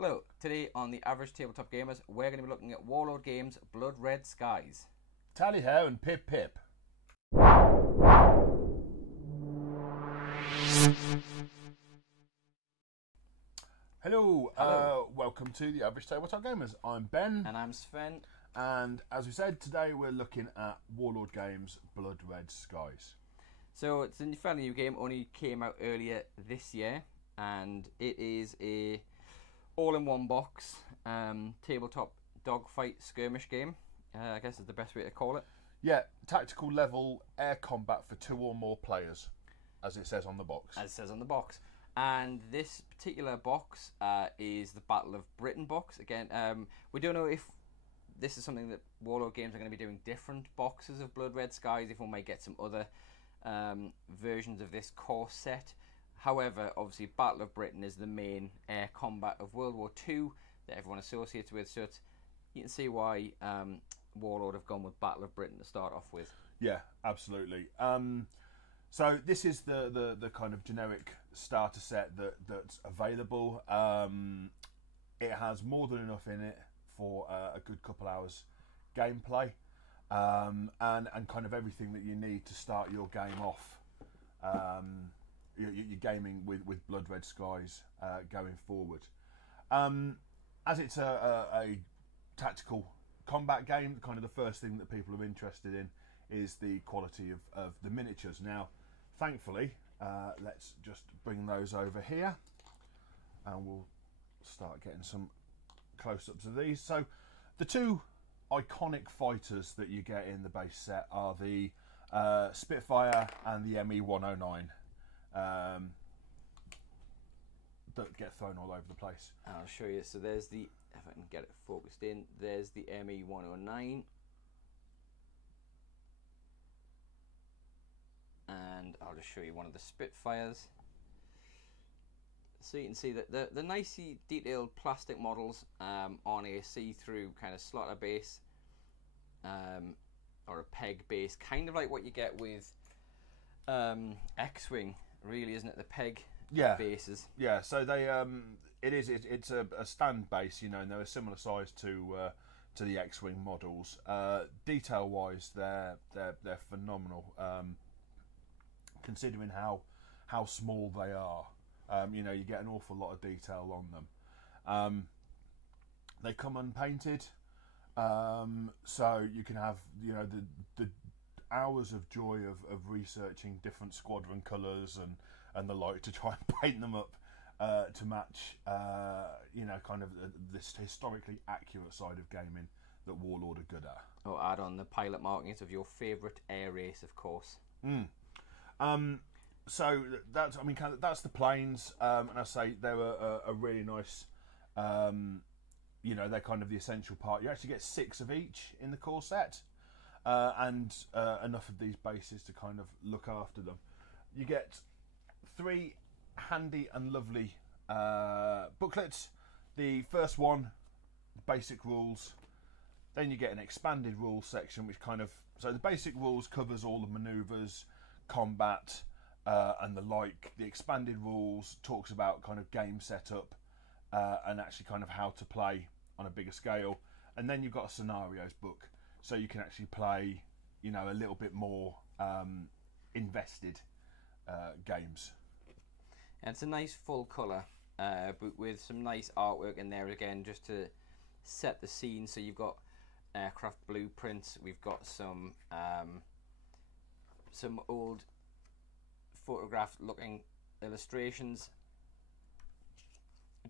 Hello, today on the Average Tabletop Gamers, we're going to be looking at Warlord Games' Blood Red Skies. Tally ho and pip pip. Hello. Welcome to the Average Tabletop Gamers. I'm Ben. And I'm Sven. And as we said, today we're looking at Warlord Games' Blood Red Skies. So it's a fairly new game, only came out earlier this year, and it is a all-in-one box tabletop dogfight skirmish game, I guess is the best way to call it. Yeah, tactical level air combat for 2 or more players, as it says on the box. As it says on the box. And this particular box is the Battle of Britain box. Again, we don't know if this is something that Warlord Games are going to be doing different boxes of Blood Red Skies, if we might get some other versions of this core set. However, obviously Battle of Britain is the main air combat of World War II that everyone associates with, so you can see why Warlord have gone with Battle of Britain to start off with. Yeah, absolutely. So this is the kind of generic starter set that's available. It has more than enough in it for a good couple hours gameplay, and kind of everything that you need to start your game off. You're gaming with Blood Red Skies going forward. As it's a tactical combat game, kind of the first thing that people are interested in is the quality of the miniatures. Now, thankfully, let's just bring those over here and we'll start getting some close-ups of these. So the two iconic fighters that you get in the base set are the Spitfire and the ME-109 that get thrown all over the place. I'll show you. So there's the, if I can get it focused in, there's the ME-109. And I'll just show you one of the Spitfires. So you can see that the nicely detailed plastic models on a see-through kind of slotter base or a peg base, kind of like what you get with X-Wing, really, isn't it? The peg bases. Yeah, so they it's a stand base, you know, and they're a similar size to the X-Wing models. Detail-wise, they're phenomenal. Considering how small they are, you know, you get an awful lot of detail on them. They come unpainted, so you can have, you know, the hours of joy of researching different squadron colours and the like to try and paint them up to match, you know, kind of this historically accurate side of gaming that Warlord are good at. Or add on the pilot markings of your favourite air race, of course. So that's, I mean, kind of, that's the planes, and I say they're a really nice, you know, they're kind of the essential part. You actually get 6 of each in the core set, and enough of these bases to kind of look after them. You get 3 handy and lovely booklets. The first one, basic rules. Then you get an expanded rules section, which kind of, so the basic rules covers all the manoeuvres, combat, and the like. The expanded rules talks about kind of game setup and actually kind of how to play on a bigger scale. And then you've got a scenarios book, so you can actually play, you know, a little bit more invested games. And it's a nice full colour book with some nice artwork in there again, just to set the scene. So you've got aircraft blueprints. We've got some old photographed looking illustrations,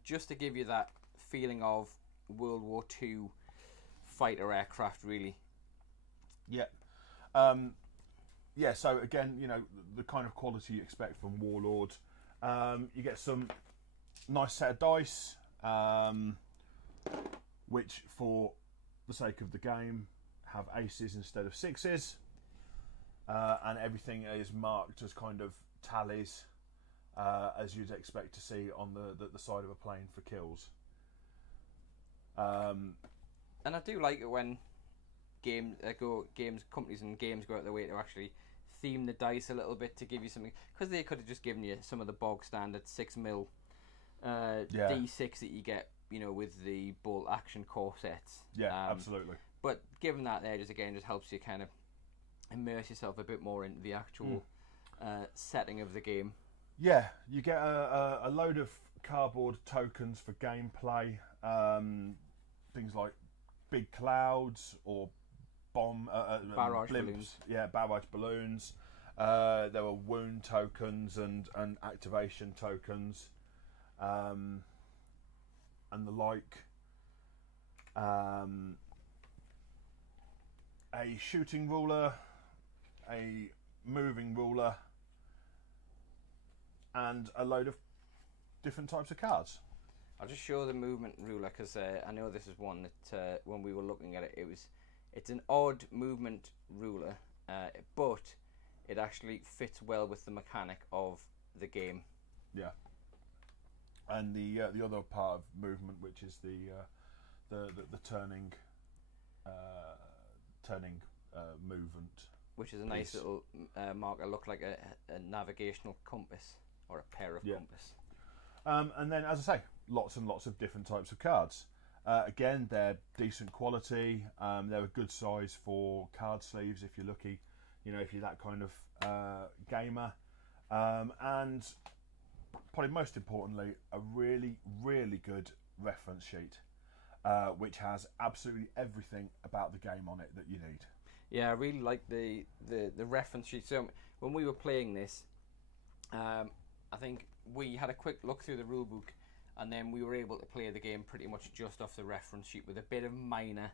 just to give you that feeling of World War II fighter aircraft, really. Yeah. Yeah, so again, you know, the kind of quality you expect from Warlord. You get some nice set of dice, which for the sake of the game have aces instead of sixes. And everything is marked as kind of tallies, as you'd expect to see on the side of a plane for kills. And I do like it when companies and games go out their way to actually theme the dice a little bit to give you something, because they could have just given you some of the bog standard 6mm D6 that you get with the bolt action corsets. Yeah, absolutely. But given that there, just helps you kind of immerse yourself a bit more into the actual setting of the game. Yeah, you get a load of cardboard tokens for gameplay. Things like big clouds or barrage blimps. balloons. Yeah, barrage balloons. There were wound tokens and activation tokens, and the like. A shooting ruler, a moving ruler, and a load of different types of cards. I'll just show the movement ruler because I know this is one that when we were looking at it, it's an odd movement ruler, but it actually fits well with the mechanic of the game. Yeah. And the other part of movement, which is the turning movement, which is a nice little marker, look like a navigational compass or a pair of compass. And then, as I say, lots and lots of different types of cards. Again, they're decent quality. They're a good size for card sleeves if you're lucky. If you're that kind of gamer. And probably most importantly, a really, really good reference sheet, which has absolutely everything about the game on it that you need. Yeah, I really like the reference sheet. So when we were playing this, I think we had a quick look through the rulebook, and then we were able to play the game pretty much just off the reference sheet with a bit of minor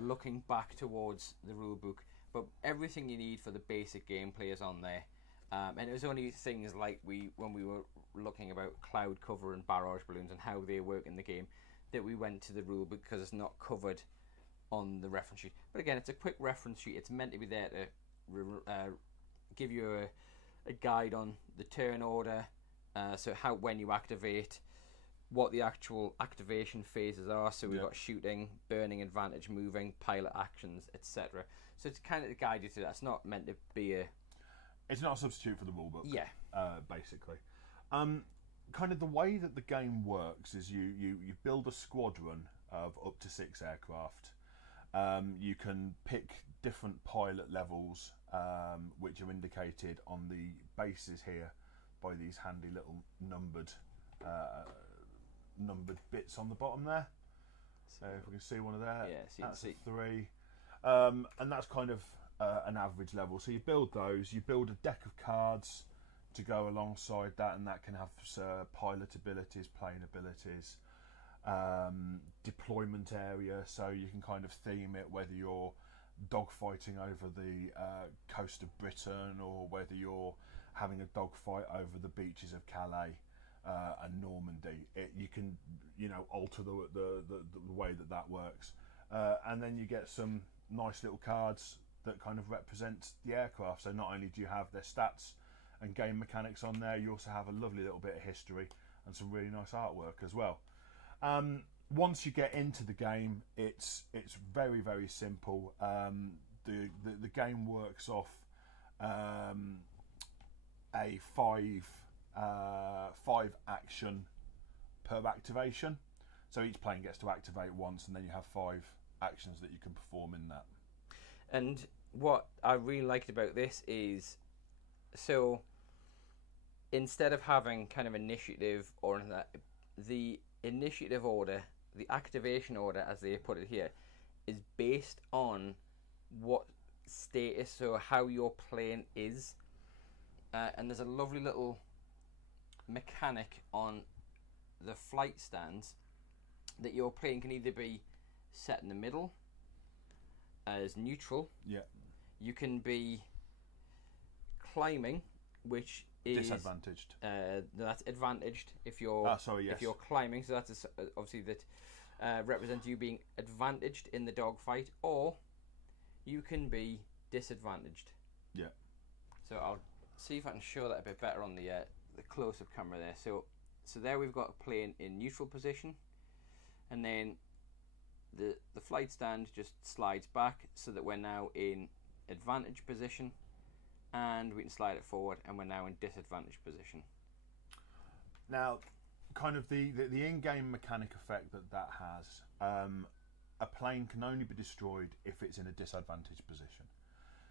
looking back towards the rulebook. But everything you need for the basic gameplay is on there. And it was only things like when we were looking about cloud cover and barrage balloons and how they work in the game that we went to the rulebook because it's not covered on the reference sheet. But again, it's a quick reference sheet. It's meant to be there to give you a guide on the turn order, so when you activate, what the actual activation phases are. So we've got shooting, burning advantage, moving, pilot actions, etc. So it's kind of to guide you through that. It's not meant to be It's not a substitute for the rulebook. Yeah. Basically. Kind of the way that the game works is you build a squadron of up to 6 aircraft. You can pick different pilot levels, which are indicated on the bases here by these handy little numbered bits on the bottom there. So if we can see one of there, that's a 3. And that's kind of an average level. So you build those, you build a deck of cards to go alongside that, and that can have pilot abilities, plane abilities, deployment area, so you can kind of theme it, whether you're dogfighting over the coast of Britain or whether you're having a dogfight over the beaches of Calais and Normandy. You can alter the way that works, and then you get some nice little cards that kind of represent the aircraft. So not only do you have their stats and game mechanics on there, you also have a lovely little bit of history and some really nice artwork as well. Once you get into the game, it's very, very simple. The game works off a 5 action per activation. So each plane gets to activate once, and then you have 5 actions that you can perform in that. And what I really liked about this is, so instead of having kind of initiative or anything like that, the initiative order, the activation order as they put it here, is based on what status or how your plane is. And there's a lovely little mechanic on the flight stands that your plane can either be set in the middle as neutral. Yeah. You can be climbing, which is disadvantaged. That's advantaged if you're if you're climbing. So that's obviously that represents you being advantaged in the dogfight, or you can be disadvantaged. Yeah. So I'll see if I can show that a bit better on the close-up camera there. So there we've got a plane in neutral position, and then the flight stand just slides back so that we're now in advantage position, and we can slide it forward and we're now in disadvantage position. Now, kind of the in-game mechanic effect that has. A plane can only be destroyed if it's in a disadvantaged position.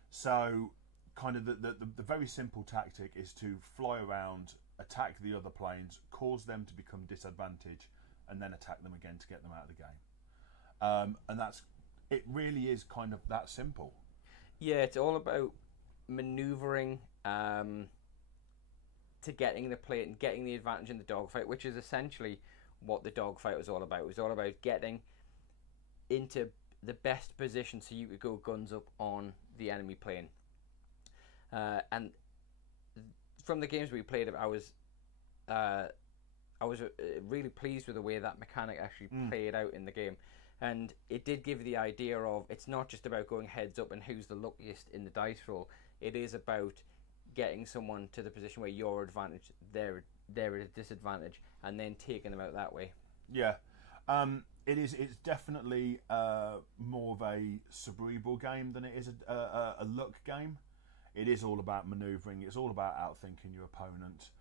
So, kind of the very simple tactic is to fly around, attack the other planes, cause them to become disadvantaged, and then attack them again to get them out of the game. And it really is kind of that simple. Yeah, it's all about manoeuvring to getting the plate and getting the advantage in the dogfight, which is essentially what the dogfight was all about. It was all about getting into the best position so you could go guns up on the enemy plane. And from the games we played, I was really pleased with the way that mechanic actually played out in the game. And it did give the idea of, it's not just about going heads up and who's the luckiest in the dice roll. It is about getting someone to the position where you're advantage, they're at a disadvantage, and then taking them out that way. Yeah. It's definitely more of a cerebral game than it is a luck game. It is all about manoeuvring. It's all about outthinking your opponent.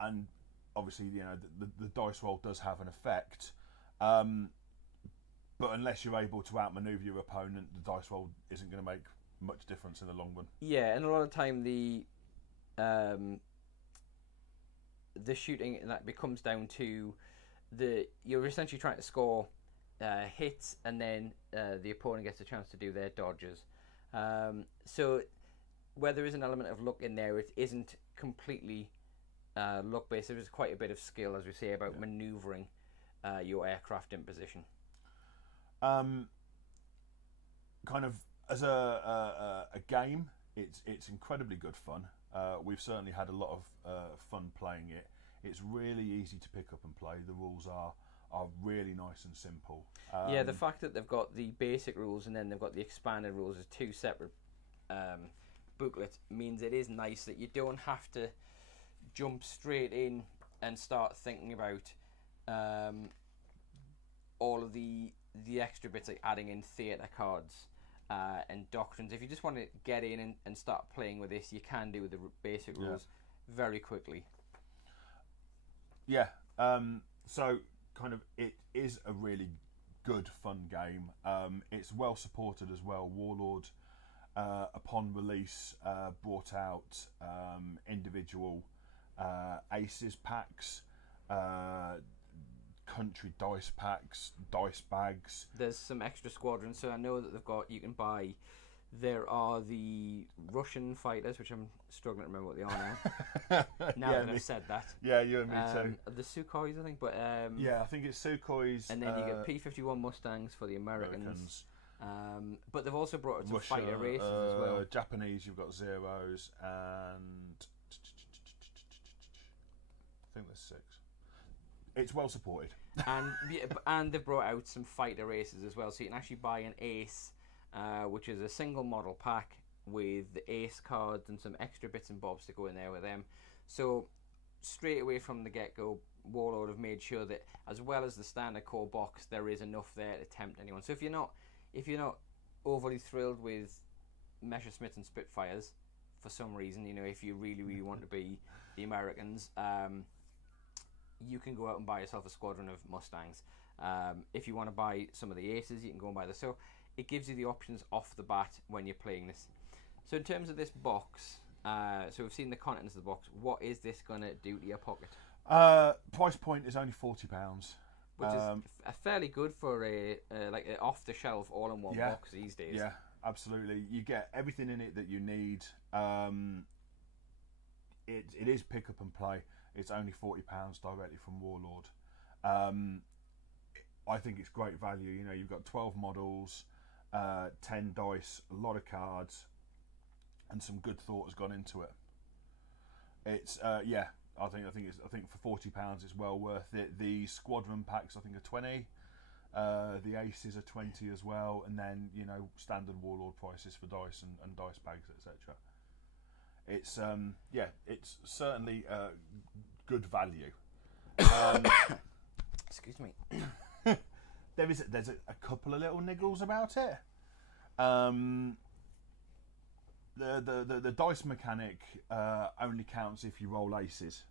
And obviously, the dice roll does have an effect. But unless you're able to outmaneuver your opponent, the dice roll isn't going to make much difference in the long run. Yeah, and a lot of time the shooting that becomes down to you're essentially trying to score hits, and then the opponent gets a chance to do their dodges. So where there is an element of luck in there, it isn't completely luck based. There is quite a bit of skill, as we say, about manoeuvring your aircraft in position. Kind of as a game, it's incredibly good fun. We've certainly had a lot of fun playing it. It's really easy to pick up and play. The rules are really nice and simple. Yeah, the fact that they've got the basic rules and then they've got the expanded rules as two separate booklets means it is nice that you don't have to jump straight in and start thinking about all of the extra bits, like adding in theatre cards and doctrines. If you just want to get in and start playing with this, you can do with the basic rules very quickly. Yeah, so kind of it is a really good fun game. It's well supported as well. Warlord, upon release, brought out individual aces packs, country dice packs, dice bags. There's some extra squadrons, so I know that they've got, you can buy, there are the Russian fighters, which I'm struggling to remember what they are now. Now that I've said that. Yeah, you and me too. The Sukhois, I think, but yeah, I think it's Sukhois. And then you get P-51 Mustangs for the Americans. But they've also brought out some fighter races as well. Japanese, you've got Zeros, and I think there's 6. It's well supported. And they've brought out some fighter races as well, so you can actually buy an ace, which is a single model pack with the ace cards and some extra bits and bobs to go in there with them. So straight away from the get-go, Warlord have made sure that, as well as the standard core box, there is enough there to tempt anyone. So if you're not overly thrilled with Messerschmitts and Spitfires for some reason, if you really want to be the Americans, you can go out and buy yourself a squadron of Mustangs. If you want to buy some of the aces, you can go and buy this. So it gives you the options off the bat when you're playing this. So in terms of this box, so we've seen the contents of the box. What is this going to do to your pocket? Price point is only £40, which is fairly good for a like an off-the-shelf all-in-one box these days. Yeah, absolutely. You get everything in it that you need. It is pick up and play. It's only £40 directly from Warlord. I think it's great value. You've got 12 models, 10 dice, a lot of cards, and some good thought has gone into it. It's I think for £40 it's well worth it. The squadron packs I think are 20. The aces are 20 as well, and then standard Warlord prices for dice and dice bags, etc. It's it's certainly good value. Excuse me. There's a couple of little niggles about it. The dice mechanic only counts if you roll aces.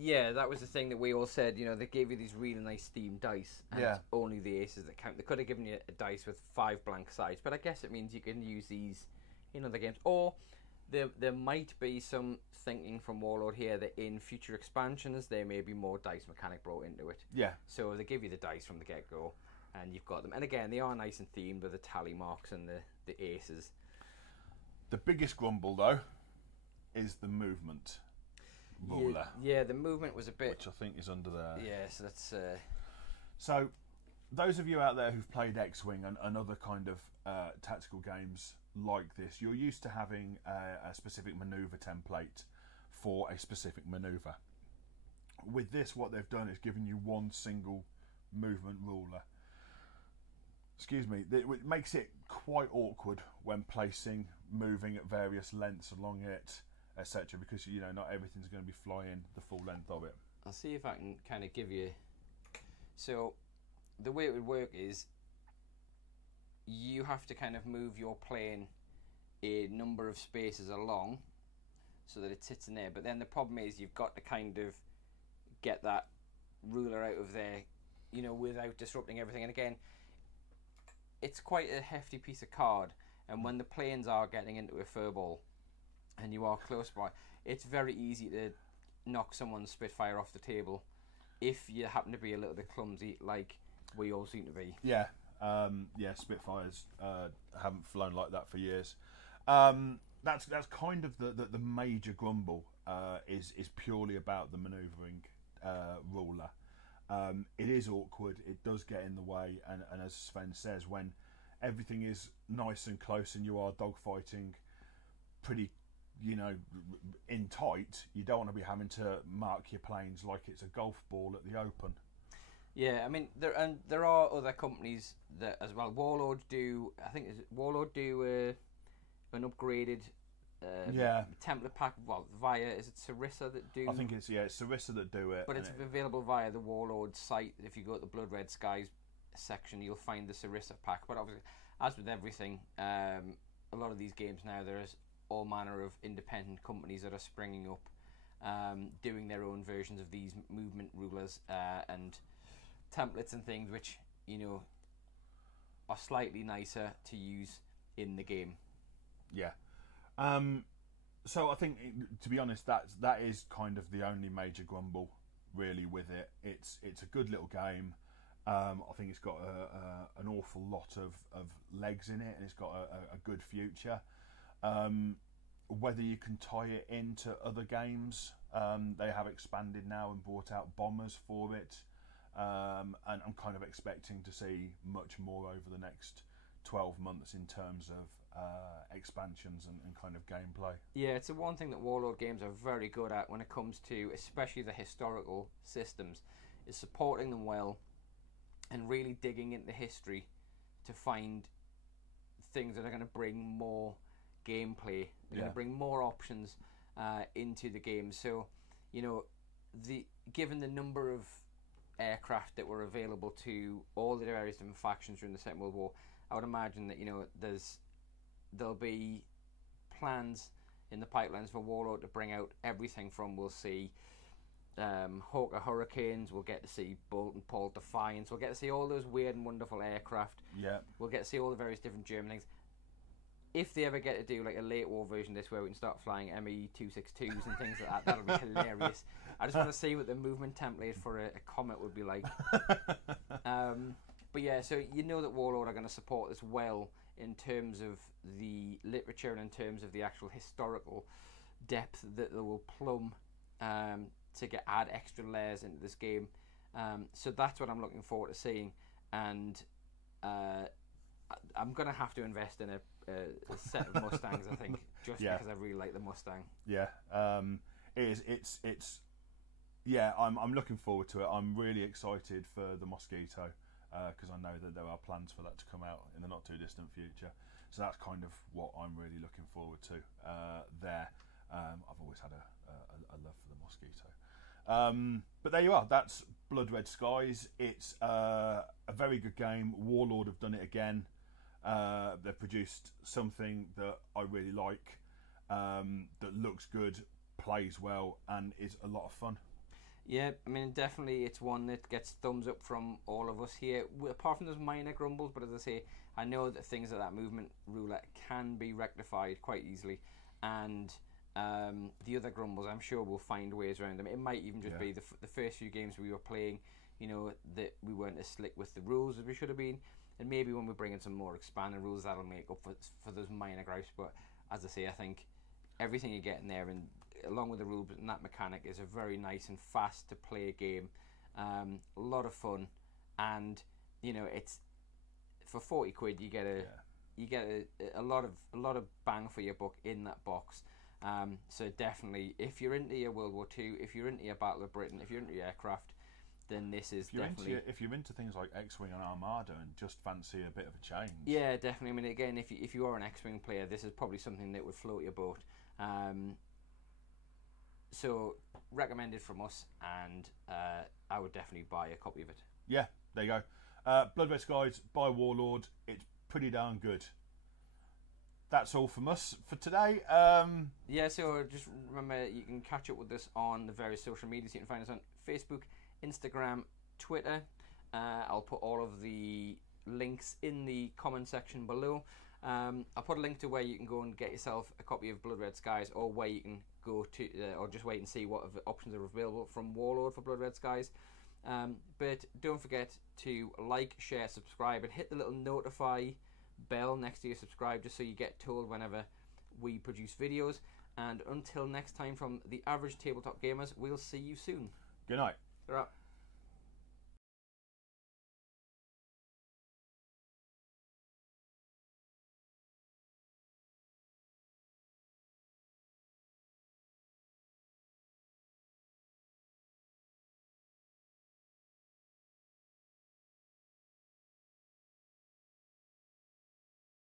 Yeah, that was the thing that we all said. They gave you these really nice themed dice, and it's only the aces that count. They could have given you a dice with 5 blank sides, but I guess it means you can use these in other games. Or there might be some thinking from Warlord here that in future expansions there may be more dice mechanic brought into it. Yeah. So they give you the dice from the get-go, and you've got them. And again, they are nice and themed with the tally marks and the aces. The biggest grumble, though, is the movement ruler. Yeah, the movement was a bit... Which I think is under there. Yeah, so that's... So, those of you out there who've played X-Wing and other kind of tactical games like this, you're used to having a specific manoeuvre template for a specific manoeuvre. With this, what they've done is given you one single movement ruler. Excuse me. It makes it quite awkward when placing, moving at various lengths along it, etc. Because not everything's going to be flying the full length of it. I'll see if I can kind of give you... So, the way it would work is you have to kind of move your plane a number of spaces along so that it sits in there. But then the problem is you've got to kind of get that ruler out of there, without disrupting everything. And again, it's quite a hefty piece of card. And when the planes are getting into a furball and you are close by, it's very easy to knock someone's Spitfire off the table if you happen to be a little bit clumsy, like we all seem to be. Yeah, Spitfires haven't flown like that for years. That's kind of the major grumble is purely about the manoeuvring ruler. It is awkward. It does get in the way, and as Sven says, when everything is nice and close and you are dogfighting pretty, in tight, you don't want to be having to mark your planes like it's a golf ball at the Open. Yeah, I mean, there are other companies that as well. Warlord do an upgraded template pack. Well, is it Sarissa that do? I think it's Sarissa that do it. But it's available via the Warlord site. If you go to the Blood Red Skies section, you'll find the Sarissa pack. But obviously, as with everything, a lot of these games now, there's all manner of independent companies that are springing up, doing their own versions of these movement rulers and templates and things, which are slightly nicer to use in the game. Yeah. So I think, to be honest, that is kind of the only major grumble really with it. It's a good little game. I think it's got an awful lot of legs in it, and it's got a good future. Whether you can tie it into other games, they have expanded now and brought out bombers for it, and I'm kind of expecting to see much more over the next 12 months in terms of expansions and kind of gameplay. Yeah, it's the one thing that Warlord Games are very good at when it comes to especially the historical systems, is supporting them well and really digging into history to find things that are going to bring more gameplay. They're going to bring more options into the game. So, given the number of aircraft that were available to all the various different factions during the Second World War, I would imagine that there'll be plans in the pipelines for Warlord to bring out everything from, we'll see Hawker Hurricanes, we'll get to see Bolt and Paul Defiance, we'll get to see all those weird and wonderful aircraft. Yeah. We'll get to see all the various different German things. If they ever get to do like a late war version of this where we can start flying ME-262s and things like that, that'll be hilarious. I just want to see what the movement template for a Comet would be like. But yeah, so that Warlord are going to support this well in terms of the literature and in terms of the actual historical depth that they will plumb to add extra layers into this game. So that's what I'm looking forward to seeing, and I'm going to have to invest in a set of Mustangs, I think, just because I really like the Mustang. Yeah, it's I'm looking forward to it. I'm really excited for the Mosquito because I know that there are plans for that to come out in the not too distant future. So that's kind of what I'm really looking forward to there. I've always had a love for the Mosquito. But there you are. That's Blood Red Skies. It's a very good game. Warlord have done it again. They've produced something that I really like, that looks good, plays well, and is a lot of fun. Yeah, I mean, definitely it's one that gets thumbs up from all of us here, apart from those minor grumbles. But as I say, I know that things like that movement ruler can be rectified quite easily, and the other grumbles, I'm sure we'll find ways around them. It might even just be the first few games we were playing, that we weren't as slick with the rules as we should have been, and maybe when we bring in some more expanded rules, that'll make up for those minor gripes. But as I say, I think everything you get in there, and along with the rule and that mechanic, is a very nice and fast to play game. A lot of fun, and it's for 40 quid you get a lot of bang for your buck in that box. So definitely, if you're into your World War II, if you're into your Battle of Britain, if you're into your aircraft, then this is definitely. If you're into things like X-Wing and Armada and just fancy a bit of a change. Yeah, definitely. I mean, again, if you are an X-Wing player, this is probably something that would float your boat. So recommended from us, and I would definitely buy a copy of it. Yeah, there you go. Blood Red Skies by Warlord. It's pretty darn good. That's all from us for today. So just remember, you can catch up with us on the various social medias. You can find us on Facebook, Instagram, Twitter. I'll put all of the links in the comment section below. I'll put a link to where you can go and get yourself a copy of Blood Red Skies, or where you can go to, or just wait and see what options are available from Warlord for Blood Red Skies. But don't forget to like, share, subscribe, and hit the little notify bell next to your subscribe, just so you get told whenever we produce videos. And until next time, from the Average Tabletop Gamers, we'll see you soon. Good night. Ta-ra.